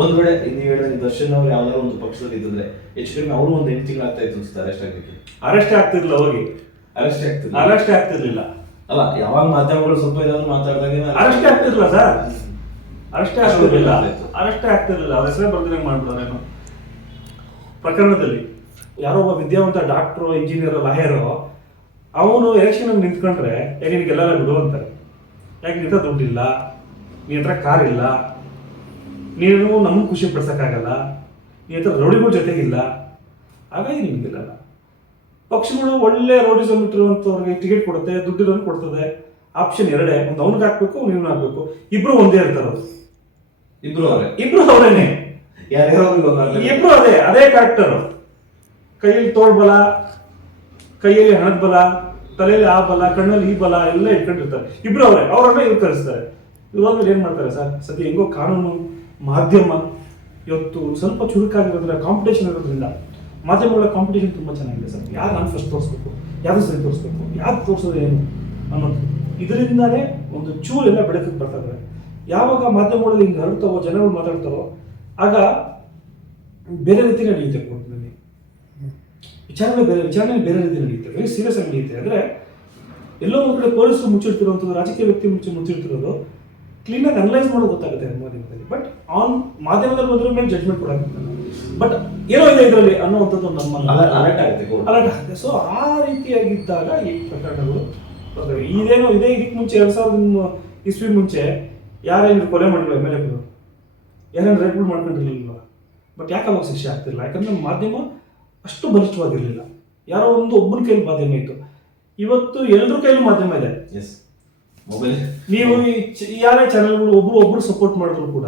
ಒಂದ್ ವೇಳೆ ನೀವು ಹೇಳಿದ್ರೆ ದರ್ಶನ್ ಅವ್ರು ಯಾವ್ದಾದ್ರು ಒಂದು ಪಕ್ಷದಲ್ಲಿ ಇದ್ದಿದ್ರೆ ಹೆಚ್ಚು ಕಡಿಮೆ ಅವರು ಒಂದು 8 ತಿಂಗಳು ಆಗ್ತಾ ಇತ್ತು ಅನ್ಸುತ್ತೆ ಅರೆಸ್ಟ್ ಆಗ್ಲಿಕ್ಕೆ. ಅರೆಸ್ಟ್ ಆಗ್ತಿರ್ಲಿಲ್ಲ, ಹೋಗಿ ಅರೆಸ್ಟ್ ಆಗ್ತಿರ್ಲಿಲ್ಲ. ಅಲ್ಲ, ಯಾವಾಗ ಮಾಧ್ಯಮಗಳು ಸ್ವಲ್ಪ ಏನಾದ್ರು ಮಾತಾಡಿದಾಗ ಅರೆಸ್ಟ್ ಆಗ್ತಿರ್ಲಿಲ್ಲ ಸರ್, ಅರೆಸ್ಟ್ ಆಗ್ತಿರ್ಲಿಲ್ಲ. ಅವ್ರ ಹೆಸರೇ ಬರ್ದಿರಂಗ್ ಮಾಡ್ಬಿಡೋರೇನು. ಪ್ರಕರಣದಲ್ಲಿ ಯಾರೋ ಒಬ್ಬ ವಿದ್ಯಾವಂತ ಡಾಕ್ಟ್ರು, ಇಂಜಿನಿಯರ್, ಲಾಯರು ಅವನು ಎಲೆಕ್ಷನ್ ನಿಂತ್ಕೊಂಡ್ರೆ ನಿನಗೆಲ್ಲ ಬಿಡು ಅಂತಾರೆ. ಯಾಕೆ ನಿಂತ ದುಡ್ಡಿಲ್ಲ, ನಿನ್ನ ಹತ್ರ ಕಾರ್ ಇಲ್ಲ, ನೀನು ನಮಗೆ ಖುಷಿ ಪಡಿಸೋಕ್ಕಾಗಲ್ಲ, ನಿನ್ನ ಹತ್ರ ರೌಡಿಗಳ ಜೊತೆಗಿಲ್ಲ, ಹಾಗಾಗಿ ನಿಮಗಿಲ್ಲ. ಪಕ್ಷಗಳು ಒಳ್ಳೆ ರೋಡಿಸಮ್ ಇಟ್ಟಿರುವಂಥವ್ರಿಗೆ ಟಿಕೆಟ್ ಕೊಡುತ್ತೆ, ದುಡ್ಡಿರೋನು ಕೊಡ್ತದೆ. ಆಪ್ಷನ್ ಎರಡೇ, ಒಂದು ಅವ್ನಿಗೆ ಹಾಕ್ಬೇಕು, ನೀವ್ನ ಹಾಕ್ಬೇಕು. ಇಬ್ರು ಒಂದೇ ಇರ್ತಾರ, ಇಬ್ರು ಅವರೇನೆ, ಇಬ್ರು ಅದೇ ಕ್ಯಾರೆಕ್ಟರ್. ಕೈಯಲ್ಲಿ ತೋಳ್ಬಲ, ಕೈಯಲ್ಲಿ ಹಣದ ಬಲ, ತಲೆಯಲ್ಲಿ ಆ ಬಲ, ಕಣ್ಣಲ್ಲಿ ಈ ಬಲ ಎಲ್ಲ ಇಟ್ಕೊಂಡಿರ್ತಾರೆ. ಇಬ್ರು ಅವರನ್ನ ಇವ್ರು ಕರೆಸ್ತಾರೆ. ಇವ್ರಾದ್ಮೇಲೆ ಏನ್ ಮಾಡ್ತಾರೆ ಸರ್, ಸತಿ ಹೆಂಗೋ ಕಾನೂನು ಮಾಧ್ಯಮ ಇವತ್ತು ಸ್ವಲ್ಪ ಚುರುಕಾಗಿರೋದ್ರಿಂದ, ಕಾಂಪಿಟೇಷನ್ ಇರೋದ್ರಿಂದ ಮಾಧ್ಯಮಗಳ ಕಾಂಪಿಟೇಷನ್ ತುಂಬಾ ಚೆನ್ನಾಗಿದೆ ಸರ್. ಯಾರು ನಾನು ಫಸ್ಟ್ ತೋರಿಸ್ಬೇಕು, ಯಾವ್ದು ಸರಿ ತೋರಿಸ್ಬೇಕು, ಯಾವ್ದು ತೋರಿಸೋದು ಏನು ಅನ್ನೋದು, ಇದರಿಂದಾನೇ ಒಂದು ಚೂರು ಎಲ್ಲ ಬೆಳಕಿಗೆ ಬರ್ತಾರೆ. ಯಾವಾಗ ಮಾಧ್ಯಮಗಳಲ್ಲಿ ಹಿಂಗೆ ಹರಡ್ತಾವೋ, ಜನಗಳು ಮಾತಾಡ್ತಾರೋ, ಆಗ ಬೇರೆ ರೀತಿ ನಡೆಯುತ್ತೆ ಕೋರ್ಟ್ನಲ್ಲಿ ವಿಚಾರಣೆ ಬೇರೆ ರೀತಿ ನಡೆಯುತ್ತೆ, ವೆರಿ ಸೀರಿಯಸ್ ಆಗಿ ನಡೆಯುತ್ತೆ. ಅಂದರೆ ಎಲ್ಲೋ ಒಂದು ಕಡೆ ಪೊಲೀಸರು ಮುಚ್ಚಿಡ್ತಿರೋಂಥದ್ದು, ರಾಜಕೀಯ ವ್ಯಕ್ತಿ ಮುಚ್ಚಿಡ್ತಿರೋದು ಕ್ಲೀನಾಗಿ ಅನಲೈಸ್ ಮಾಡೋದು ಗೊತ್ತಾಗುತ್ತೆ ಮಾಧ್ಯಮದಲ್ಲಿ. ಬಟ್ ಮಾಧ್ಯಮದಲ್ಲಿ ಬಂದ್ರ ಮೇಲೆ ಜಡ್ಜ್ಮೆಂಟ್ ಕೊಡೋಕ್ಕಾಗಲ್ಲ. ಬಟ್ ಏನೋ ಇದೆ ಇದರಲ್ಲಿ ಅನ್ನೋವಂಥದ್ದು ನಮ್ಮ ಅಲರ್ಟ್ ಆಗುತ್ತೆ. ಸೊ ಆ ರೀತಿಯಾಗಿದ್ದಾಗ ಈ ಪ್ರಕರಣಗಳು ಬರ್ತವೆ. ಇದೇನೋ ಇದೆ, ಇದಕ್ಕೆ ಮುಂಚೆ 2000 ಇಸ್ವಿ ಮುಂಚೆ ಯಾರೇನು ಕೊಲೆ ಮಾಡಿಲ್ವ MLA ಗಳು, ಯಾರೇನು ರೇಪ್ಗಳು ಮಾಡ್ಕೊಂಡಿರ್ಲಿಲ್ವ? ಬಟ್ ಯಾಕೆ ಅವಾಗ ಶಿಕ್ಷೆ ಆಗ್ತಿಲ್ಲ? ಯಾಕಂದ್ರೆ ನಮ್ಮ ಮಾಧ್ಯಮ ಅಷ್ಟು ಬಲಿಷ್ಠವಾಗಿರಲಿಲ್ಲ. ಯಾರೋ ಒಬ್ಬನ ಕೈಲಿ ಮಾಧ್ಯಮ ಇತ್ತು. ಇವತ್ತು ಎಲ್ಲರ ಕೈಲೂ ಮಾಧ್ಯಮ ಇದೆ. ನೀವು ಯಾರೇ ಚಾನೆಲ್ಗಳು ಒಬ್ರು ಸಪೋರ್ಟ್ ಮಾಡಿದ್ರು ಕೂಡ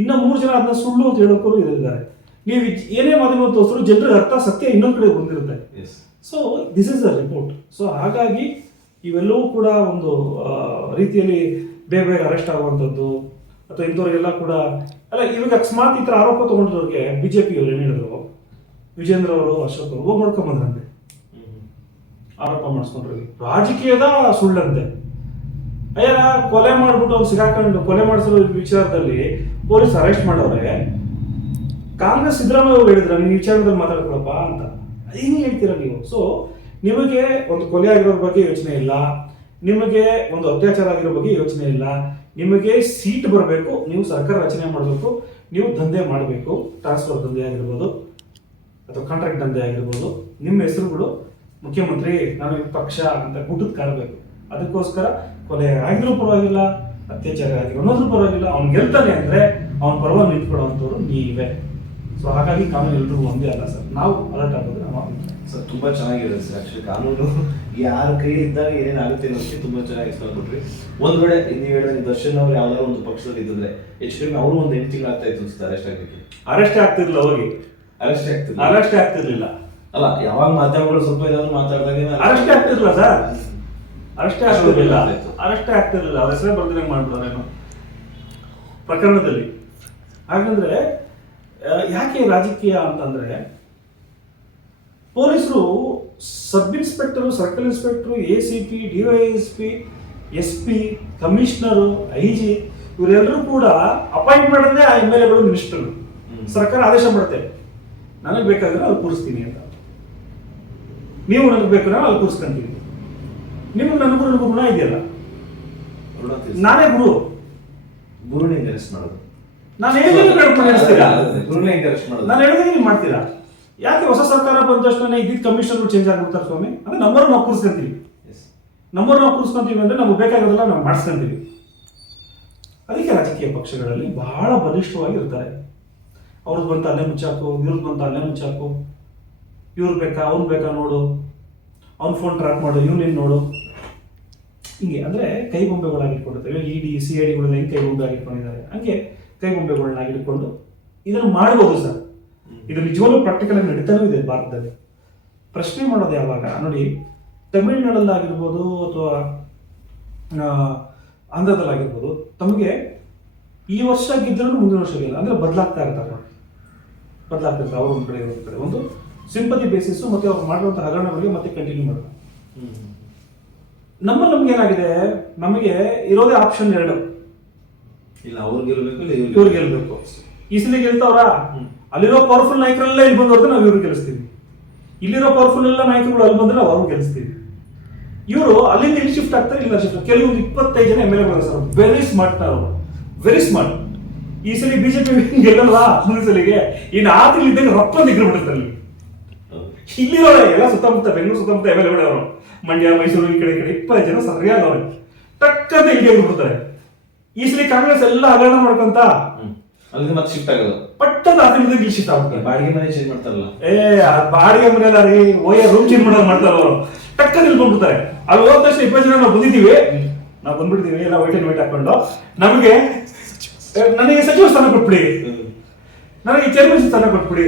ಇನ್ನ 3 ಜನ ಅದನ್ನ ಸುಳ್ಳು ಅಂತ ಹೇಳೋರು ಇದ್ದಾರೆ. ನೀವು ಏನೇ ಮಾಧ್ಯಮ ತೋರಿಸಿದ್ರು ಜನರಿಗೆ ಅರ್ಥ ಸತ್ಯ ಇನ್ನೊಂದು ಕಡೆ ಬಂದಿರುತ್ತೆ. So this is a report. So ಹಾಗಾಗಿ ಇವೆಲ್ಲವೂ ಕೂಡ ಒಂದು ರೀತಿಯಲ್ಲಿ ಬೇಗ ಅರೆಸ್ಟ್ ಆಗುವಂಥದ್ದು ಅಥವಾ ಇಂಥವ್ರಿಗೆಲ್ಲ ಕೂಡ ಅಲ್ಲ. ಇವಾಗ ಅಕಸ್ಮಾತ್ ಈ ಥರ ಆರೋಪ ತಗೊಂಡಿರೋರಿಗೆ BJP ಅವರು ಏನು ಹೇಳಿದ್ರು, ವಿಜೇಂದ್ರ ಅವರು, ಅಶೋಕ್ ಅವರು ಹೋಗಿ ನೋಡ್ಕೊಂಬಂದ್ರಂತೆ, ಆರೋಪ ಮಾಡಿಸ್ಕೊಂಡ್ರು. ರಾಜಕೀಯದ ಸುಳ್ಳಂತೆ. ಅಯ್ಯ, ಕೊಲೆ ಮಾಡ್ಬಿಟ್ಟು ಅವ್ರು ಸಿಗಾಕೊಂಡು ಕೊಲೆ ಮಾಡಿಸಿರೋ ವಿಚಾರದಲ್ಲಿ ಪೊಲೀಸ್ ಅರೆಸ್ಟ್ ಮಾಡೋರೆ. ಕಾಂಗ್ರೆಸ್ ಸಿದ್ದರಾಮಯ್ಯ ಅವರು ಹೇಳಿದ್ರ ನೀವು ವಿಚಾರದಲ್ಲಿ ಮಾತಾಡ್ಕೊಳಪ್ಪ ಅಂತ, ಹಿಂಗೆ ಹೇಳ್ತೀರಾ ನೀವು? ಸೊ ನಿಮಗೆ ಒಂದು ಕೊಲೆ ಆಗಿರೋ ಬಗ್ಗೆ ಯೋಚನೆ ಇಲ್ಲ, ನಿಮಗೆ ಒಂದು ಅತ್ಯಾಚಾರ ಆಗಿರೋ ಬಗ್ಗೆ ಯೋಚನೆ ಇಲ್ಲ. ನಿಮಗೆ ಸೀಟ್ ಬರಬೇಕು, ನೀವು ಸರ್ಕಾರ ರಚನೆ ಮಾಡಬೇಕು, ನೀವು ದಂಧೆ ಮಾಡಬೇಕು, ಟ್ರಾನ್ಸ್ಫರ್ ದಂಧೆ ಆಗಿರ್ಬೋದು ಅಥವಾ ಕಾಂಟ್ರಾಕ್ಟ್ ದಂಧೆ ಆಗಿರ್ಬೋದು. ನಿಮ್ಮ ಹೆಸರುಗಳು ಮುಖ್ಯಮಂತ್ರಿ, ನಾನು ಪಕ್ಷ ಅಂತ ಗುಟ್ಟದ ಕಾರಬೇಕು. ಅದಕ್ಕೋಸ್ಕರ ಕೊಲೆ ಆಗಿರೋ ಪರವಾಗಿಲ್ಲ, ಅತ್ಯಾಚಾರ ಆಗಿರೋ ಅನ್ನೋದ್ರೂ ಪರವಾಗಿಲ್ಲ, ಅವ್ನು ಗೆಲ್ತಾನೆ ಅಂದ್ರೆ ಅವನ ಪರವಾಗಿ ನಿಂತ್ಕೊಳ್ಳುವಂಥವ್ರು ನೀವೇ. ಸೊ ಹಾಗಾಗಿ ಕಾನೂನು ಎಲ್ರಿಗೂ ಒಂದೇ ಅಲ್ಲ ಸರ್. ನಾವು ಅಲರ್ಟ್ ಆಗೋದು ನಮ್ಮ ಸರ್. ತುಂಬಾ ಚೆನ್ನಾಗಿದೆ ಸರ್. ಆಕ್ಚುಲಿ ಕಾನೂನು ಯಾರ ಕೈ ಇದ್ದಾಗ ಏನೇನಾಗುತ್ತೆ ಅನ್ನೋದಕ್ಕೆ ತುಂಬಾ ಚೆನ್ನಾಗಿ ಎಕ್ಸ್ಪ್ಲೇನ್ ಕೊಟ್ರಿ. ಒಂದ್ ವೇಳೆ ನೀವು ಹೇಳಿದ್ರೆ ದರ್ಶನ್ ಅವ್ರು ಯಾವ್ದಾದ್ರು ಒಂದು ಪಕ್ಷದಲ್ಲಿ ಇದ್ದಿದ್ರೆ ಹೆಚ್ಚು ಕಡಿಮೆ ಅವರು ಒಂದು 8 ತಿಂಗಳು ಆಗ್ತಾ ಇತ್ತು ಅನ್ಸುತ್ತೆ ಅರೆಸ್ಟ್ ಆಗ್ಲಿಕ್ಕೆ. ಅರೆಸ್ಟ್ ಆಗ್ತಿರ್ಲಿಲ್ಲ, ಹೋಗಿ ಅರೆಸ್ಟ್ ಆಗ್ತಿರ್ಲಿಲ್ಲ. ಅಲ್ಲ, ಯಾವಾಗ ಮಾಧ್ಯಮಗಳು ಸ್ವಲ್ಪ ಏನಾದ್ರು ಮಾತಾಡಿದಾಗ ಅರೆಸ್ಟ್ ಆಗ್ತಿರ್ಲಿಲ್ಲ ಸರ್, ಅರೆಸ್ಟ್ ಆಗ್ತಿರ್ಲಿಲ್ಲ. ಅವ್ರ ಹೆಸರೇ ಬರ್ದಿರಂಗ್ ಮಾಡ್ಬಿಡೋರೇನು. ಪ್ರಕರಣದಲ್ಲಿ ಹಾಗಂದ್ರೆ ಯಾಕೆ ರಾಜಕೀಯ ಅಂತಂದ್ರೆ, ಪೊಲೀಸರು sub inspector, circle inspector, ACP, DYSP, SP, commissioner, IG ಇವರೆಲ್ಲರೂ ಕೂಡ ಅಪಾಯಿಂಟ್ ಮಾಡಿದ್ರೆ ಆ MLA ಗಳು, ಮಿನಿಸ್ಟರ್. ಸರ್ಕಾರ ಆದೇಶ ಮಾಡುತ್ತೆ, ನನಗೆ ಬೇಕಾದ್ರೆ ಅಲ್ಲಿ ಕೂರಿಸ್ತೀನಿ ಅಂತ. ನೀವು ನನಗೆ ಬೇಕು, ನಾನು ಅಲ್ಲಿ ಕೂರಿಸ್ಕೊಂತೀನಿ. ನಿಮ್ಗೆ ನನಗೂ ಗುಣ ಇದೆಯಲ್ಲ, ನಾನೇ ಗುರುನೇ ಅರೆಸ್ಟ್ ಮಾಡೋದು. ನಾನು ಹೇಳಿದ್ರೆ ನೀವು ಮಾಡ್ತೀರಾ? ಯಾಕೆ ಹೊಸ ಸರ್ಕಾರ ಬಂದ ತಕ್ಷಣ ಇದ್ದಿದ್ದ ಕಮಿಷನರ್ಗಳು ಚೇಂಜ್ ಆಗ್ಬಿಡ್ತಾರೆ ಸ್ವಾಮಿ? ಅಂದ್ರೆ ನಮ್ಮವ್ರು ನಾವು ಕೂರಿಸ್ಕೊಂತೀವಿ ಅಂದ್ರೆ ನಮ್ಗೆ ಬೇಕಾಗೋದಲ್ಲ ನಾವು ಮಾಡಿಸ್ಕೊಂತೀವಿ. ಅದಕ್ಕೆ ರಾಜಕೀಯ ಪಕ್ಷಗಳಲ್ಲಿ ಬಹಳ ಬಲಿಷ್ಠವಾಗಿ ಇರ್ತಾರೆ. ಅವ್ರದ್ದು ಬಂತ ಅಲ್ಲೇ ಮುಚ್ಚಾಕು, ಇವ್ರದ್ದು ಬಂತ ಅಲ್ಲೇ ಮುಚ್ಚಾಕು, ಇವ್ರು ಬೇಕಾ ಅವ್ನು ಬೇಕಾ ನೋಡು, ಅವ್ನ ಫೋನ್ ಟ್ರ್ಯಾಕ್ ಮಾಡು, ಇವನೇನು ನೋಡು, ಹಿಂಗೆ ಅಂದರೆ ಕೈ ಬೊಂಬೆಗಳಾಗಿಟ್ಕೊಂಡಿರ್ತೇವೆ. ED, CIDಗಳೆಲ್ಲ ಹೆಂಗೆ ಕೈ ಬೊಂಬೆ ಆಗಿಟ್ಕೊಂಡಿದ್ದಾರೆ, ಹಂಗೆ ಕೈ ಬೊಂಬೆಗಳನ್ನಾಗಿಟ್ಕೊಂಡು ಇದನ್ನು ಮಾಡ್ಬೋದು ಸರ್. ಇದು ನಿಜವಾಗ್ಲೂ ಪ್ರಾಕ್ಟಿಕಲ್ ಆಗಿ ನಡೀತಾನೂ ಇದೆ ಭಾರತದಲ್ಲಿ. ಪ್ರಶ್ನೆ ಮಾಡೋದು ಯಾವಾಗ ನೋಡಿ, ತಮಿಳ್ನಾಡಲ್ಲಾಗಿರ್ಬೋದು ಅಥವಾ ಆಂಧ್ರದಲ್ಲಾಗಿರ್ಬೋದು, ತಮಗೆ ಈ ವರ್ಷ ಗೆದ್ದರೂ ಮುಂದಿನ ವರ್ಷ ಗೆಲ್ಲ ಅಂದರೆ ಬದಲಾಗ್ತಾ ಇರ್ತಾರೆ. ಅವ್ರ ಒಂದು ಕಡೆ ಒಂದು ಸಿಂಪತಿ ಬೇಸಿಸ್ ಮತ್ತೆ ಅವ್ರು ಮಾಡಿರುವಂಥ ಹಗರಣಗಳಿಗೆ ಮತ್ತೆ ಕಂಟಿನ್ಯೂ ಮಾಡ್ತಾರೆ. ನಮ್ಗೆ ಏನಾಗಿದೆ, ನಮಗೆ ಇರೋದೇ ಆಪ್ಷನ್ 2, ಇಲ್ಲ ಅವ್ರು ಗೆಲ್ಲಬೇಕು, ಇವ್ರು ಗೆಲ್ಲಬೇಕು. ಈ ಸಲ ಗೆಲ್ತಾವ್ರ? ಅಲ್ಲಿರೋ ಪವರ್ಫುಲ್ ನಾಯಕರೆಲ್ಲ ಇಲ್ಲಿ ಬಂದವ್ರಿಗೆ ನಾವು ಇವ್ರು ಗೆಲ್ಲಿಸ್ತೀವಿ, ಇಲ್ಲಿರೋ ಪವರ್ಫುಲ್ ಎಲ್ಲ ನಾಯಕರುಗಳು ಅಲ್ಲಿ ಬಂದ್ರೆ ನಾವು ಅವ್ರು ಗೆಲ್ಲಿಸ್ತೀವಿ. ಇವರು ಅಲ್ಲಿಂದ ಇಲ್ಲಿ ಶಿಫ್ಟ್ ಆಗ್ತಾರೆ, ಇಲ್ಲ ಶಿಫ್ಟ್. ಕೆಲವೊಂದು 25 ಜನ MLA ಸರ್, ವೆರಿ ಸ್ಮಾರ್ಟ್ ಅವರು, ವೆರಿ ಸ್ಮಾರ್ಟ್. ಈ ಸಲ ಬಿಜೆಪಿ ಗೆಲ್ಲಲ್ವಾ ಮುಂದಿನ ಸಲಿಗೆ ಇನ್ನು 6 ತಿಂಗಳಿದ್ದಾಗ ರೊಕ್ಕ ನಿಗ್ರಬಿಡುತ್ತೆ ಅಲ್ಲಿ. ಇಲ್ಲಿರೋ ಎಲ್ಲ ಸುತ್ತಮುತ್ತ ಬೆಂಗಳೂರು ಸುತ್ತಮುತ್ತ MLA ಅವರು, ಮಂಡ್ಯ, ಮೈಸೂರು, ಈ ಕಡೆ 20 ಜನ ಸರಿಯಾಗಿ ಅವ್ರೆ ಟಕ್ಕಂತ ಇಲ್ಲಿ ಗೆಲ್ಬಿಡ್ತಾರೆ. ಈ ಸಲ ಕಾಂಗ್ರೆಸ್ ಎಲ್ಲ ಹಗರಣ ಮಾಡ್ಕೊಂತ ಅಲ್ಲಿಂದ ಮತ್ತೆ ಶಿಫ್ಟ್ ಆಗೋದು, ಪಟ್ಟದ ಆತಂಕದಿಂದ ಇಲ್ಲಿ ಶಿಫ್ಟ್ ಆಗ್ಬಿಡ್ತಾರೆ. ಬಾಡಿಗೆ ಮನೆ ಚೇಂಜ್ ಮಾಡ್ತಾರಲ್ಲ, ಬಾಡಿಗೆ ಮನೆಯಲ್ಲ ರೀ, ರೂಮ್ ಚೇಂಜ್ ಮಾಡೋದು ಮಾಡ್ತಾರೆ ಅವರು, ಟಕ್ಕ ನಿಲ್ಕೊಂಡ್ಬಿಡ್ತಾರೆ. ಅಲ್ಲಿ ಹೋದ ತಕ್ಷಣ 20 ಜನ ನಾವು ಬಂದಿದ್ದೀವಿ, ನಾವು ಬಂದ್ಬಿಡ್ತೀವಿ ಎಲ್ಲ ವೈಟ್ ಅಂಡ್ ವೈಟ್ ಹಾಕೊಂಡು, ನನಗೆ ಸಚಿವ ಸ್ಥಾನ ಕೊಟ್ಬಿಡಿ, ನನಗೆ ಚೇರ್ಮನ್ ಸ್ಥಾನ ಕೊಟ್ಬಿಡಿ,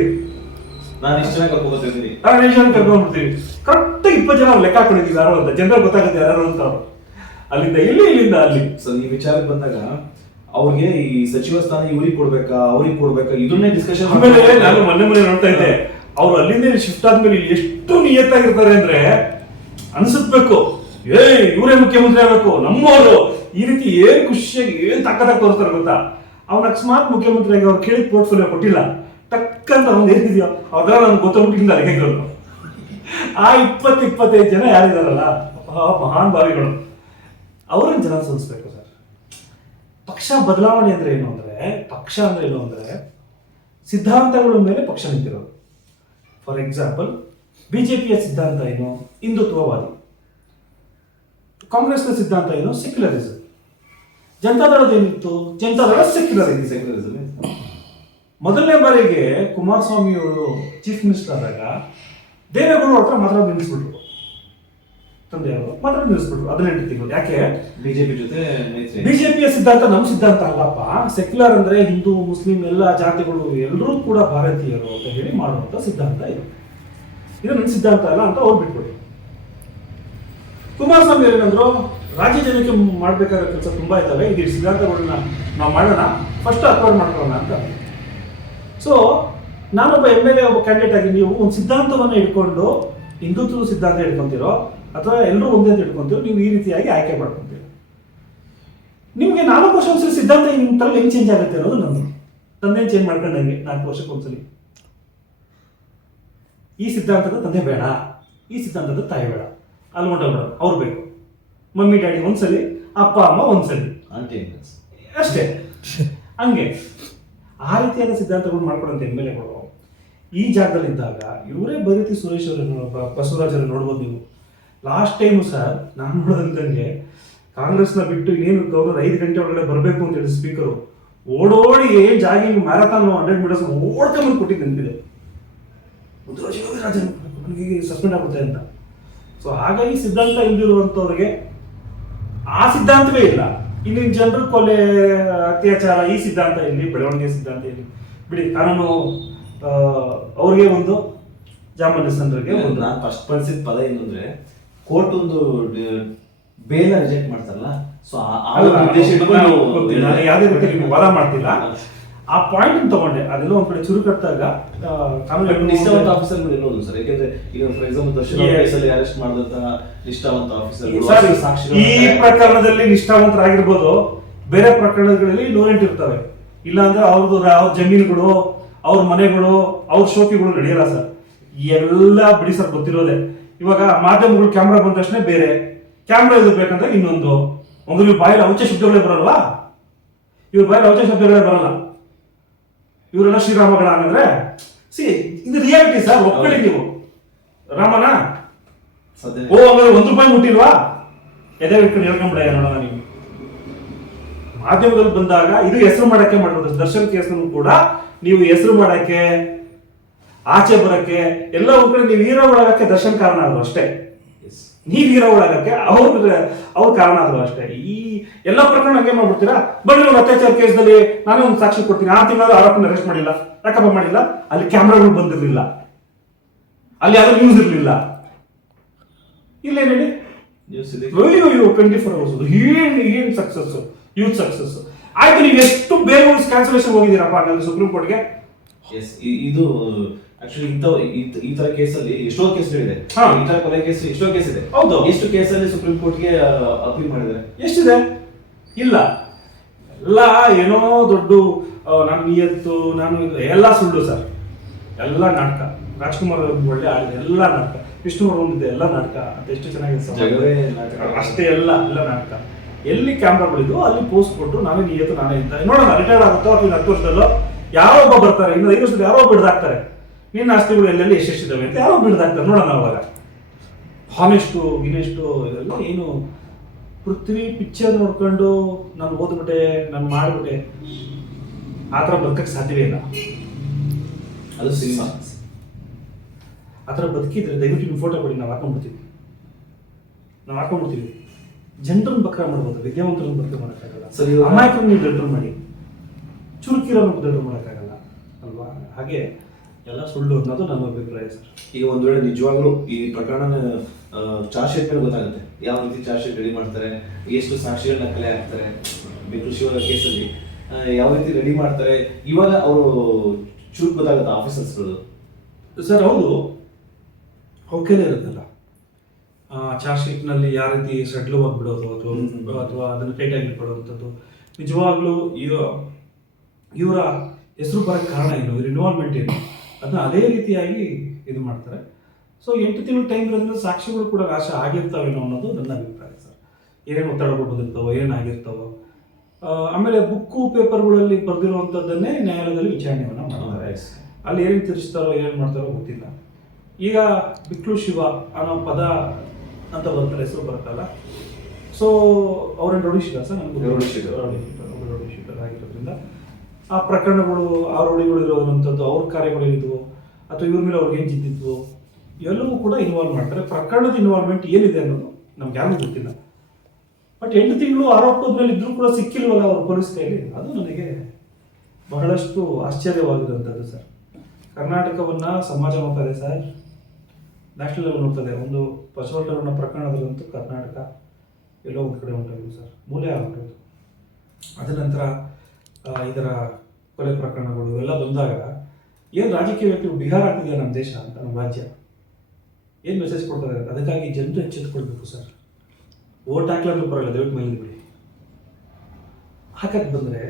ನಾನು ಇಷ್ಟು ಜನ ಕರ್ಕೊಂಡ್ಬರ್ತಿದ್ದೀನಿ, ನಾನು ಎಷ್ಟು ಜನ ಕರ್ಕೊಂಡ್ಬಿಡ್ತೀವಿ. ಕರೆಕ್ಟ್ 20 ಜನ ಲೆಕ್ಕ ಹಾಕೊಂಡಿದ್ದೀವಿ ಯಾರು ಅಂತ, ಜನರಿಗೆ ಗೊತ್ತಾಗುತ್ತೆ ಯಾರು ಅಂತ. ಅಲ್ಲಿಂದ ಇಲ್ಲಿ, ಇಲ್ಲಿಂದ ಅಲ್ಲಿ. ಸೊ ಈ ವಿಚಾರಕ್ಕೆ ಬಂದಾಗ ಅವ್ರಿಗೆ ಈ ಸಚಿವ ಸ್ಥಾನ ಇವ್ರಿಗೆ ಕೊಡ್ಬೇಕಾ ಅವ್ರಿಗೆ ಕೊಡ್ಬೇಕಾ ಇದನ್ನೇ ಡಿಸ್ಕಷನ್. ಆಮೇಲೆ ನಾನು ಮೊನ್ನೆ ನೋಡ್ತಾ ಇದ್ದೆ, ಅವ್ರು ಅಲ್ಲಿಂದ ಶಿಫ್ಟ್ ಆದ್ಮೇಲೆ ಎಷ್ಟು ನಿಯತ್ತಾಗಿರ್ತಾರೆ ಅಂದ್ರೆ ಅನ್ಸತ್ಬೇಕು, ಇವರೇ ಮುಖ್ಯಮಂತ್ರಿ ಆಗ್ಬೇಕು ನಮ್ಮವರು, ಈ ರೀತಿ ಏನ್ ಖುಷಿಯಾಗಿ ಏನ್ ತಾಕತ್ತಾಗಿ ತೋರಿಸ್ತಾರೆ ಗೊತ್ತಾ. ಅವ್ನ ಅಕಸ್ಮಾತ್ ಮುಖ್ಯಮಂತ್ರಿ ಆಗಿ ಅವ್ರು ಕೇಳಿದ ಪೋರ್ಟ್ಫೋಲಿಯೋ ಕೊಟ್ಟಿಲ್ಲ, ಟಕ್ಕಂತ ಅವ್ನು ಏನಿದೆಯೋ ಅವ್ರ ನಮ್ಗೆ ಗೊತ್ತಾಗ್ಬಿಟ್ಟಿಲ್ಲ ಲೆಕ್ಕಗಳು. ಆ 20-25 ಜನ ಯಾರಿದಾರಲ್ಲ ಮಹಾನ್ ಭಾವಿಗಳು, ಅವ್ರನ್ನ ಜನ ಸೋಲಿಸ್ಬೇಕು ಸರ್. ಪಕ್ಷ ಬದಲಾವಣೆ ಅಂದ್ರೆ ಏನು ಅಂದ್ರೆ, ಪಕ್ಷ ಅಂದ್ರೆ ಏನು ಅಂದ್ರೆ ಸಿದ್ಧಾಂತಗಳ ಮೇಲೆ ಪಕ್ಷ ನಿಂತಿರೋದು. ಫಾರ್ ಎಕ್ಸಾಂಪಲ್, ಬಿಜೆಪಿಯ ಸಿದ್ಧಾಂತ ಏನು? ಹಿಂದುತ್ವವಾದಿ. ಕಾಂಗ್ರೆಸ್ನ ಸಿದ್ಧಾಂತ ಏನು? ಸೆಕ್ಯುಲರಿಸಂ. ಜನತಾದಳದ ಏನಿತ್ತು? ಜನತಾದಳ ಸೆಕ್ಯುಲರಿಸಂ. ಮೊದಲನೇ ಬಾರಿಗೆ ಕುಮಾರಸ್ವಾಮಿ ಅವರು ಚೀಫ್ ಮಿನಿಸ್ಟರ್ ಆದಾಗ ದೇವೇಗೌಡರು ಹತ್ರ ಮಾತ್ರ ನಿಲ್ಲಿಸ್ಬಿಟ್ರು, ತಂದೆಯವರು ಮಾತ್ರ ನಿಲ್ಲಿಸ್ಬಿಟ್ರು 18 ತಿಂಗಳು. ಯಾಕೆ? ಬಿಜೆಪಿ ಜೊತೆ ಬಿಜೆಪಿಯ ಸಿದ್ಧಾಂತ ನಮ್ಮ ಸಿದ್ಧಾಂತ ಅಲ್ಲಪ್ಪ, ಸೆಕ್ಯುಲರ್ ಅಂದ್ರೆ ಹಿಂದೂ ಮುಸ್ಲಿಂ ಎಲ್ಲ ಜಾತಿಗಳು ಎಲ್ಲರೂ ಕೂಡ ಭಾರತೀಯರು ಅಂತ ಹೇಳಿ ಮಾಡುವಂತ ಸಿದ್ಧಾಂತ ಇದು. ಇದು ನನ್ನ ಸಿದ್ಧಾಂತ ಅಲ್ಲ ಅಂತ ಅವ್ರು ಬಿಟ್ಬಿಡಿ. ಕುಮಾರಸ್ವಾಮಿ ಅವರು ಏನಂದ್ರು, ರಾಜ್ಯ ಜನಕ್ಕೆ ಮಾಡ್ಬೇಕಾದ ಕೆಲಸ ತುಂಬಾ ಇದ್ದಾವೆ, ಇದು ಸಿದ್ಧಾಂತಗಳನ್ನ ನಾವು ಮಾಡೋಣ, ಫಸ್ಟ್ ಅಪ್ಲೋಡ್ ಮಾಡ್ಕೊಳ್ಳೋಣ ಅಂತ. ಸೊ ನಾನೊಬ್ಬ MLA ಒಬ್ಬ ಕ್ಯಾಂಡಿಡೇಟ್ ಆಗಿ ನೀವು ಒಂದು ಸಿದ್ಧಾಂತವನ್ನ ಇಟ್ಕೊಂಡು ಹಿಂದುತ್ವ ಸಿದ್ಧಾಂತ ಇಟ್ಕೊಂತೀರೋ ಅಥವಾ ಎಲ್ಲರೂ ಒಂದೇ ಅಂತ ಇಟ್ಕೊಂತೀರೋ, ನೀವು ಈ ರೀತಿಯಾಗಿ ಆಯ್ಕೆ ಮಾಡ್ಕೊಂತೀರ. ನಿಮ್ಗೆ 4 ವರ್ಷ ಒಂದ್ಸಲಿ ಸಿದ್ಧಾಂತ ನಿಮ್ಮ ತರ ಹೆಂಗ್ ಚೇಂಜ್ ಆಗುತ್ತೆ ಅನ್ನೋದು ನಂದು. ತಂದೆ ಚೇಂಜ್ ಮಾಡ್ಕೊಂಡಂಗೆ 4 ವರ್ಷಕ್ಕೆ ಒಂದ್ಸಲಿ ಈ ಸಿದ್ಧಾಂತದ ತಂದೆ ಬೇಡ, ಈ ಸಿದ್ಧಾಂತದ ತಾಯಿ ಬೇಡ, ಅಲ್ಲಿ ಹೊಂಟೋಗ್ಬೇಡ, ಅವ್ರು ಬೇಕು. ಮಮ್ಮಿ ಡ್ಯಾಡಿ ಒಂದ್ಸಲಿ, ಅಪ್ಪ ಅಮ್ಮ ಒಂದ್ಸಲಿ, ಅಷ್ಟೇ. ಹಂಗೆ ಆ ರೀತಿಯಾದ ಸಿದ್ಧಾಂತಗಳು ಮಾಡ್ಕೊಡಂತ MLAಗಳು ಈ ಜಾಗದಲ್ಲಿದ್ದಾಗ ಇವರೇ ಬರೀತಿ ಸುರೇಶ್ ಅವರನ್ನು, ಬಸವರಾಜ್ ಅವರನ್ನು ನೋಡ್ಬೋದು ನೀವು. ಲಾಸ್ಟ್ ಟೈಮು ಸರ್ ನಾನು ನೋಡೋದಂಗೆ ಕಾಂಗ್ರೆಸ್ನ ಬಿಟ್ಟು ಇನ್ನೇನು ಗೌರವ 5 ಗಂಟೆ ಒಳಗಡೆ ಬರಬೇಕು ಅಂತ ಹೇಳಿ ಸ್ಪೀಕರು ಓಡೋಡಿ ಜಾಗಿಂಗ್ ಮ್ಯಾರಥಾನ್ 100 ಮೀಟರ್ಸ್ ಓಡ್ಕೊಂಡ್ಬಂದು ಕೊಟ್ಟಿದ್ದು ನೆನಪಿದೆ. ನನಗೆ ಸಸ್ಪೆಂಡ್ ಆಗುತ್ತೆ ಅಂತ. ಸೊ ಹಾಗಾಗಿ ಸಿದ್ಧಾಂತ ಇಲ್ದಿರುವಂಥವ್ರಿಗೆ ಆ ಸಿದ್ಧಾಂತವೇ ಇಲ್ಲ. ಇಲ್ಲಿನ ಜನರು ಕೊಲೆ, ಅತ್ಯಾಚಾರ, ಈ ಸಿದ್ಧಾಂತ ಇಲ್ಲಿ, ಬೆಳವಣಿಗೆ ಸಿದ್ಧಾಂತ ಇಲ್ಲಿ ಬಿಡಿ. ಕಾನೂನು ಅವ್ರಿಗೆ ಒಂದು, ಜಾಮನಸಂದ್ರಿಗೆ ಒಂದು. ನಾನು ಫಸ್ಟ್ ಬಳಸಿದ ಪದ ಏನು ಅಂದ್ರೆ, ಕೋರ್ಟ್ ಒಂದು ಬೇಲ ರಿಜೆಕ್ಟ್ ಮಾಡ್ತಾರಲ್ಲ, ಸೊ ನಾನು ಯಾವುದೇ ರೀತಿ ವಾದ ಮಾಡ್ತಿಲ್ಲ, ಆ ಪಾಯಿಂಟ್ ತಗೊಂಡೆ. ಅದೆಲ್ಲ ಒಂದ್ ಕಡೆ ಚುರುಕಟ್ಟಾಗ ನಿಷ್ಠಾವಂತ ಆಫೀಸರ್ಗಳು ಇರೋದು ಸರ್. ಯಾಕೆಂದ್ರೆ ಈಗ ಫಾರ್ ಎಕ್ಸಾಂಪಲ್ ದರ್ಶನ್ ಕೇಸಲ್ಲಿ ಅರೆಸ್ಟ್ ಮಾಡಿದಂತ ನಿಷ್ಠಾವಂತ ಆಫೀಸರ್, ಈ ಪ್ರಕರಣದಲ್ಲಿ ನಿಷ್ಠಾವಂತರಾಗಿರ್ಬೋದು, ಬೇರೆ ಪ್ರಕರಣಗಳಲ್ಲಿ 108 ಇರ್ತವೆ. ಇಲ್ಲಾಂದ್ರೆ ಅವ್ರದ್ದು ಅವ್ರ ಜಮೀನುಗಳು, ಅವ್ರ ಮನೆಗಳು, ಅವ್ರ ಶೋಕಿಗಳು ನಡೆಯಲ್ಲ ಸರ್. ಎಲ್ಲ ಬಿಡಿ ಸರ್, ಗೊತ್ತಿರೋದೆ. ಇವಾಗ ಮಾಧ್ಯಮಗಳು ಕ್ಯಾಮ್ರಾ ಬಂದ ತಕ್ಷಣ ಬೇರೆ, ಕ್ಯಾಮ್ರಾ ಇರ್ಬೇಕಂದ್ರೆ ಇನ್ನೊಂದು. ಇವ್ರ ಬಾಯಲ್ಲಿ ಔಚ ಶಬ್ದಗಳೇ ಬರಲ್ವಾ? ಇವ್ರ ಬಾಯಲ್ಲಿ ಔಚ ಶಬ್ದಗಳೇ ಬರಲ್ಲ. ಇವರೆಲ್ಲ ಶ್ರೀರಾಮಗಳ ಅಂದ್ರೆ ಇದು ರಿಯಾಲಿಟಿ ಸರ್. ಒಪ್ಕೊಳ್ಳಿ ನೀವು. ರಾಮನ ಹಂಗಾದ್ರೆ ₹1 ಮುಟ್ಟಿಲ್ವಾ? ಎದೆ ಇಟ್ಕೊಂಡು ಹೇಳ್ಕೊಂಡ್ಬಿಡ ನೋಡೋಣ. ನೀವು ಮಾಧ್ಯಮದಲ್ಲಿ ಬಂದಾಗ ಇದು ಹೆಸರು ಮಾಡಕ್ಕೆ ಮಾಡಿರೋದು. ದರ್ಶನ್ ಕೇಸನ್ನು ಕೂಡ ನೀವು ಹೆಸರು ಮಾಡಕ್ಕೆ, ಆಚೆ ಬರಕ್ಕೆ, ಎಲ್ಲ ಒಂದ್ ಕಡೆ ನೀವು ಹೀರೋ ಒಳಗಕ್ಕೆ ದರ್ಶನ್ ಕಾರಣ ಆದ್ರು ಅಷ್ಟೇ. ನೀವ್ ಹೀರೋ ಒಳಗಕ್ಕೆ ಅವ್ರ ಕಾರಣ ಆದ್ರು ಅಷ್ಟೇ. ಈ ಎಲ್ಲ ಪ್ರಕರಣ ಹಂಗೆ ಮಾಡ್ಬಿಡ್ತೀರಾ? ಬನ್ನಿ ಒಂದು ಅತ್ಯಾಚಾರ ಕೇಸ್ನಲ್ಲಿ ನಾನೇ ಒಂದು ಸಾಕ್ಷಿ ಕೊಡ್ತೀನಿ, 6 ತಿಂಗಳು ಆರೋಪನ ಅರೆಸ್ಟ್ ಮಾಡಿಲ್ಲ, ಯಾಕಪ್ಪ ಮಾಡಿಲ್ಲ? ಅಲ್ಲಿ ಕ್ಯಾಮ್ರಾಗಳು ಬಂದಿರ್ಲಿಲ್ಲ, ಅಲ್ಲಿ ಯಾವ್ದು ನ್ಯೂಸ್ ಇರ್ಲಿಲ್ಲ. ಇಲ್ಲೇನು ಹೇಳಿ, 24 hours ಏನ್ ಸಕ್ಸಸ್, ಯೂತ್ ಸಕ್ಸಸ್ ಆಯ್ತು. ನೀವು ಎಷ್ಟು ಬೇರೆ ಕ್ಯಾನ್ಸಲೇಷನ್ ಹೋಗಿದ್ದೀರಪ್ಪ ಹಂಗಂದ್ರೆ ಸುಪ್ರೀಂ ಕೋರ್ಟ್ಗೆ? ಇದು ಆಕ್ಚುಲಿ ಈ ತರ ಕೇಸಲ್ಲಿ ಎಷ್ಟೋ ಕೇಸ್ಗಳಿದೆ. ಈ ತರ ಕೊಲೆ ಕೇಸ್ ಎಷ್ಟೋ ಕೇಸ್ ಇದೆ. ಹೌದು. ಎಷ್ಟು ಕೇಸಲ್ಲಿ ಸುಪ್ರೀಂ ಕೋರ್ಟ್ಗೆ ಅಪೀಲ್ ಮಾಡಿದ್ದಾರೆ? ಎಷ್ಟಿದೆ? ಇಲ್ಲ. ಎಲ್ಲ ಏನೋ ದೊಡ್ಡ ನಾನು ನಿಯತ್ತು, ನಾನು ಎಲ್ಲ ಸುಳ್ಳು ಸರ್, ಎಲ್ಲ ನಾಟಕ. ರಾಜ್ಕುಮಾರ್ ಒಳ್ಳೆ ಆಡಿದೆ, ಎಲ್ಲ ನಾಟಕ. ವಿಷ್ಣುವರ್ಧನ್ ಒಂದಿದೆ, ಎಲ್ಲ ನಾಟಕ ಅಂತ ಎಷ್ಟು ಚೆನ್ನಾಗಿದೆ ಜಗವೇ ನಾಟಕ. ಅಷ್ಟೇ, ಎಲ್ಲ ನಾಟಕ. ಎಲ್ಲಿ ಕ್ಯಾಮ್ರಾಗಳಿದ್ದು ಅಲ್ಲಿ ಪೋಸ್ಟ್ ಕೊಟ್ಟರು ನಾವೇ ನಿಯತ್ತು ನಾನೇ ಅಂತ ನೋಡೋಣ. ರಿಟೈರ್ಡ್ ಆಗುತ್ತೋ ಅಥವಾ 10 ವರ್ಷದಲ್ಲೋ ಯಾರೋ ಒಬ್ಬ ಬರ್ತಾರೆ, ಇನ್ನು 5 ವರ್ಷದಲ್ಲಿ ಯಾರೋ ಬಿಡ್ದಾಕ್ತಾರೆ, ನಿನ್ನ ಆಸ್ತಿಗಳು ಎಲ್ಲೆಲ್ಲಿ ಎಷ್ಟೆಷ್ಟಿದ್ದಾವೆ ಅಂತ ಯಾರೋ ಬಿಡ್ದಾಕ್ತಾರೆ. ನೋಡೋಣ ಅವಾಗ ಹಾನೆಸ್ಟು ಗಿನೆಸ್ಟು ಇದೆಲ್ಲ ಏನು. ಪೃಥ್ವಿ ಪಿಕ್ಚರ್ ನೋಡ್ಕೊಂಡು ನಾನು ಓದ್ಬಿಟ್ಟೆ, ನಾನು ಮಾಡಿಬಿಟ್ಟೆ, ಆ ಥರ ಬದುಕಕ್ಕೆ ಸಾಧ್ಯವೇ ಇಲ್ಲ. ಅದು ಸಿನಿಮಾ. ಆ ಥರ ಬದುಕಿದ್ರೆ ದಯವಿಟ್ಟು ನಿಮ್ಮ ಫೋಟೋ ಕೊಡಿ, ನಾವು ಹಾಕೊಂಡ್ಬಿಡ್ತೀವಿ. ಜನರನ್ನು ಬಕ್ರ ಮಾಡ್ಬೋದು, ವಿದ್ಯಾವಂತರನ್ನು ಬಕ್ರ ಮಾಡೋಕ್ಕಾಗಲ್ಲ. ಸರಿ, ಅಮಾಯಕರನ್ನು ನೀವು ದೊಡ್ಡರು ಮಾಡಿ, ಚುರುಕಿರೋನು ದೊಡ್ಡರು ಮಾಡೋಕ್ಕಾಗಲ್ಲ ಅಲ್ವಾ? ಹಾಗೆ ಎಲ್ಲ ಸುಳ್ಳು ಅನ್ನೋದು ನನ್ನ ಅಭಿಪ್ರಾಯ ಸರ್. ಈಗ ಒಂದ್ ವೇಳೆ ನಿಜವಾಗ್ಲೂ ಈ ಪ್ರಕರಣ ಚಾರ್ಜ್ ಶೀಟ್ ಮೇಲೆ ಗೊತ್ತಾಗುತ್ತೆ, ಯಾವ ರೀತಿ ಚಾರ್ಜ್ ಶೀಟ್ ರೆಡಿ ಮಾಡ್ತಾರೆ, ಎಷ್ಟು ಸಾಕ್ಷಿಗಳನ್ನ ಕಲೆ ಹಾಕ್ತಾರೆ, ಕೃಷಿ ಕೇಸಲ್ಲಿ ಯಾವ ರೀತಿ ರೆಡಿ ಮಾಡ್ತಾರೆ, ಇವಾಗ ಅವರು ಚೂರು ಗೊತ್ತಾಗುತ್ತೆ ಆಫೀಸರ್ಸ್ಗಳು ಸರ್. ಹೌದು, ಅವಕ್ಕೇನೆ ಇರುತ್ತಲ್ಲ ಚಾರ್ಜ್ ಶೀಟ್ನಲ್ಲಿ ಯಾವ ರೀತಿ ಸಡ್ಲವಾಗಿ ಬಿಡೋದು ಅಥವಾ ಅದನ್ನು ಟೈಟಾಗಿ ಇಟ್ಕೊಳ್ಳುವಂಥದ್ದು. ನಿಜವಾಗ್ಲೂ ಇವರ ಹೆಸರು ಬರೋಕ್ಕೆ ಕಾರಣ ಏನು, ಇವ್ರ ಇನ್ವಾಲ್ವ್ಮೆಂಟ್ ಏನು, ಅದನ್ನ ಅದೇ ರೀತಿಯಾಗಿ ಇದು ಮಾಡ್ತಾರೆ. ಸೊ 8 ತಿಂಗಳು ಟೈಮ್ ಇರೋದ್ರಿಂದ ಸಾಕ್ಷಿಗಳು ಕೂಡ ನಾಶ ಆಗಿರ್ತಾವೇನೋ ಅನ್ನೋದು ನನ್ನ ಅಭಿಪ್ರಾಯ ಸರ್. ಏನೇನು ಒತ್ತಡಗಳು ಬಂದಿರ್ತಾವೋ, ಏನಾಗಿರ್ತಾವೋ. ಆಮೇಲೆ ಬುಕ್ಕು ಪೇಪರ್ಗಳಲ್ಲಿ ಬರೆದಿರುವಂಥದ್ದನ್ನೇ ನ್ಯಾಯಾಲಯದಲ್ಲಿ ವಿಚಾರಣೆಯನ್ನು ಮಾಡ್ತಾರೆ. ಅಲ್ಲಿ ಏನೇನು ತಿರ್ಸ್ತಾರೋ ಏನೇನು ಮಾಡ್ತಾರೋ ಗೊತ್ತಿಲ್ಲ. ಈಗ ಬಿಕ್ಲು ಶಿವ ಅನ್ನೋ ಪದ ಅಂತ ಬರ್ತಾರೆ, ಹೆಸರು ಬರುತ್ತಲ್ಲ. ಸೊ ಅವ್ರೇನು ರೌಡಿ ಶೀಟರ್ ಸರ್, ನನಗೆ ರೌಡಿ ಶೀಟರ್ ಆಗಿರೋದ್ರಿಂದ ಆ ಪ್ರಕರಣಗಳು, ಆ ರೌಡಿಗಳು ಇರೋವಂಥದ್ದು, ಅವ್ರ ಕಾರ್ಯಗಳೇನಿದ್ವು ಅಥವಾ ಇವ್ರ ಮೇಲೆ ಅವ್ರಿಗೆ ಏನು ಜಿದ್ದಿದ್ವು ಎಲ್ಲವೂ ಕೂಡ ಇನ್ವಾಲ್ವ್ ಮಾಡ್ತಾರೆ. ಪ್ರಕರಣದ ಇನ್ವಾಲ್ವ್ಮೆಂಟ್ ಏನಿದೆ ಅನ್ನೋದು ನಮ್ಗೆ ಯಾರಿಗೂ ಗೊತ್ತಿಲ್ಲ. ಬಟ್ 8 ತಿಂಗಳು ಆರೋಪದ ಮೇಲೆ ಇದ್ರೂ ಕೂಡ ಸಿಕ್ಕಿಲ್ವಲ್ಲ ಅವ್ರ ಪೊಲೀಸ್ ಕೈಲಿ, ಅದು ನನಗೆ ಬಹಳಷ್ಟು ಆಶ್ಚರ್ಯವಾಗಿರುವಂಥದ್ದು ಸರ್. ಕರ್ನಾಟಕವನ್ನು ಸಮಾಜ ನೋಡ್ತದೆ ಸರ್, ನ್ಯಾಷನಲ್ ಲೆವೆಲ್ ನೋಡ್ತದೆ. ಒಂದು ಬಸವಣ್ಣನ ಪ್ರಕರಣದಲ್ಲಂತೂ ಕರ್ನಾಟಕ ಎಲ್ಲೋ ಒಂದು ಕಡೆ ಹೊಂಟೋದು ಸರ್, ಮೂಲೆ ಆಗ್ಬಿಟ್ಟೋದು. ಅದ ನಂತರ ಇದರ ಕೊಲೆ ಪ್ರಕರಣಗಳು ಎಲ್ಲ ಬಂದಾಗ ಏನು ರಾಜಕೀಯ ವ್ಯಕ್ತಿಗಳು ಬಿಹಾರ ಆಗ್ತಿದೆಯಾ ನಮ್ಮ ದೇಶ ಅಂತ, ನಮ್ಮ ರಾಜ್ಯ ಏನು ಮೆಸೇಜ್ ಕೊಡ್ತಾರೆ. ಅದಕ್ಕಾಗಿ ಜನರು ಎಚ್ಚೆತ್ತುಕೊಳ್ಬೇಕು ಸರ್. ಓಟ್ ಹಾಕ್ಲಾದ್ರೂ ಬರಲ್ಲ, ದಯವಿಟ್ಟು ಮೇಲೆ ಬಿಡಿ. ಹಾಕಕ್ಕೆ ಬಂದರೆ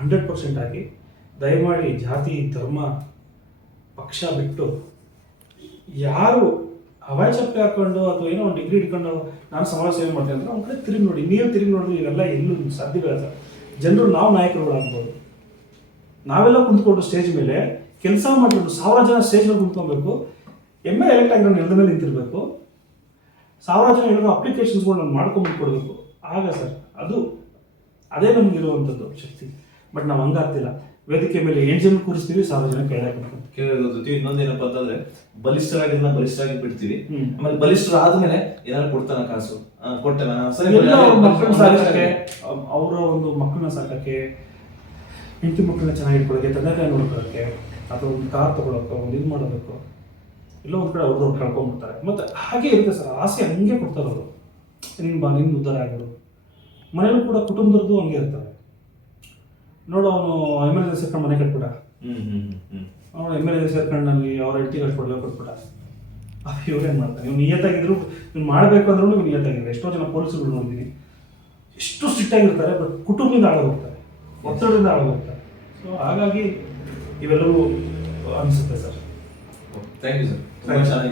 100% ಆಗಿ ದಯಮಾಡಿ ಜಾತಿ ಧರ್ಮ ಪಕ್ಷ ಬಿಟ್ಟು ಯಾರು ಹವಾಯಿ ಚಪ್ಪೆ ಹಾಕೊಂಡು ಅಥವಾ ಏನೋ ಒಂದು ಡಿಗ್ರಿ ಇಟ್ಕೊಂಡು ನಾನು ಸಮಾಜ ಸೇವೆ ಮಾಡ್ತೀನಿ ಅಂದ್ರೆ ಅವ್ನ ಕಡೆ ತಿರುಗಿ ನೋಡಿ. ನೀವು ತಿರುಗಿ ನೋಡಿದ್ರೆ ಇವೆಲ್ಲ ಎಲ್ಲೂ ಸಾಧ್ಯವಿಲ್ಲ ಸರ್. ಜನರು ನಾವು ನಾಯಕರುಗಳಾಗ್ಬೋದು. ನಾವೆಲ್ಲ ಕುಂತ್ಕೊಂಡು ಸ್ಟೇಜ್ ಮೇಲೆ ಕೆಲಸ ಮಾಡಿಕೊಂಡು 1000 ಜನ ಸ್ಟೇಜ್ ಮೇಲೆ ಕುಂತ್ಕೊಬೇಕು. MA ಎಲೆಕ್ಟ್ ಆಗಿರೋ ನೆಲದ ಮೇಲೆ ನಿಂತಿರಬೇಕು. 1000 ಜನ ಹೇಳಿರೋ ಅಪ್ಲಿಕೇಶನ್ಸ್ಗಳು ನಾನು ಮಾಡ್ಕೊಂಡ್ಬಿಟ್ಕೊಡ್ಬೇಕು. ಆಗ ಸರ್ ಅದೇ ನಮಗಿರುವಂಥದ್ದು ಶಕ್ತಿ. ಬಟ್ ನಾವು ಹಂಗಾಗ್ತಿಲ್ಲ. ವೇದಿಕೆ ಮೇಲೆ 8 ಜನ ಕೂರಿಸ್ತೀವಿ, 1000 ಜನ ಕೇಳೋದ್ರ ಜೊತೆ ಇನ್ನೊಂದೇನಪ್ಪ ಅಂತಂದ್ರೆ ಬಲಿಷ್ಠರಾಗಿ ಬಿಡ್ತೀವಿ. ಆಮೇಲೆ ಬಲಿಷ್ಠರಾದ್ಮೇಲೆ ಏನಾದ್ರು ಕೊಡ್ತಾನ ಕಾಸು ಕೊಟ್ಟನ ಮಕ್ಕಳನ್ನ ಸಾಕಕ್ಕೆ, ಅವರ ಒಂದು ಮಕ್ಕಳನ್ನ ಸಾಕಕ್ಕೆ, ಹೆಂಡತಿ ಮಕ್ಕಳನ್ನ ಚೆನ್ನಾಗಿ ಇಟ್ಕೊಳ್ಳೋಕೆ, ತಂದೆ ತಾಯಿ ನೋಡ್ಕೊಳ್ಳೋಕೆ, ಅಥವಾ ಒಂದು ಕಾರ್ ತಗೊಳಕ್ಕೆ, ಒಂದು ಇದು ಮಾಡೋದಕ್ಕೋ ಎಲ್ಲೋ ಒಂದು ಕಡೆ ಅವ್ರದ್ದು ಕಳ್ಕೊಂಡ್ಬಿಡ್ತಾರೆ. ಮತ್ತು ಹಾಗೆ ಇರುತ್ತೆ ಸರ್, ಆಸೆ ಹಂಗೆ ಕೊಡ್ತಾರೆ ಅವರು. ನಿನ್ನ ಉದ್ಧಾರ ಆಗಿರೋದು ಮನೇಲೂ ಕೂಡ ಕುಟುಂಬದವ್ರದ್ದು ಹಂಗೆ ಇರ್ತಾರೆ. ನೋಡು, ಅವನು ಎಮರ್ಜೆನ್ಸಿ ಸೇರ್ಕೊಂಡು ಮನೆ ಕಟ್ಬಿಡ, ಅವನು ಎಮರ್ಜೆನ್ಸಿ ಸೇರ್ಕೊಂಡು ನನಗೆ ಅವ್ರ ಹೆಂಡತಿ ಕಟ್ಕೊಡ್ಬೇಕು ಕೊಟ್ಬಿಡ. ಇವ್ರೇನು ಮಾಡ್ತಾನೆ, ಇವ್ನು ನಿಯತ್ತಾಗಿದ್ರು, ಇವ್ನು ಮಾಡಬೇಕು ಅಂದ್ರೂ ಇವ್ನು ನಿಯತ್ತಾಗಿದ್ದಾರೆ. ಎಷ್ಟೋ ಜನ ಪೊಲೀಸರು ನೋಡಿದ್ದೀನಿ, ಎಷ್ಟು ಸ್ಟ್ರಿಕ್ಟ್ ಆಗಿರ್ತಾರೆ, ಬಟ್ ಕುಟುಂಬದಿಂದ ಆಳೋಗ್ತಾರೆ, ಒತ್ತಡದಿಂದ ಆಳೋಗ್ತಾರೆ. ಸೊ ಹಾಗಾಗಿ ಇವೆಲ್ಲವೂ ಅನಿಸುತ್ತೆ ಸರ್. ಥ್ಯಾಂಕ್ ಯು ಸರ್, ತುಂಬ ಚೆನ್ನಾಗಿ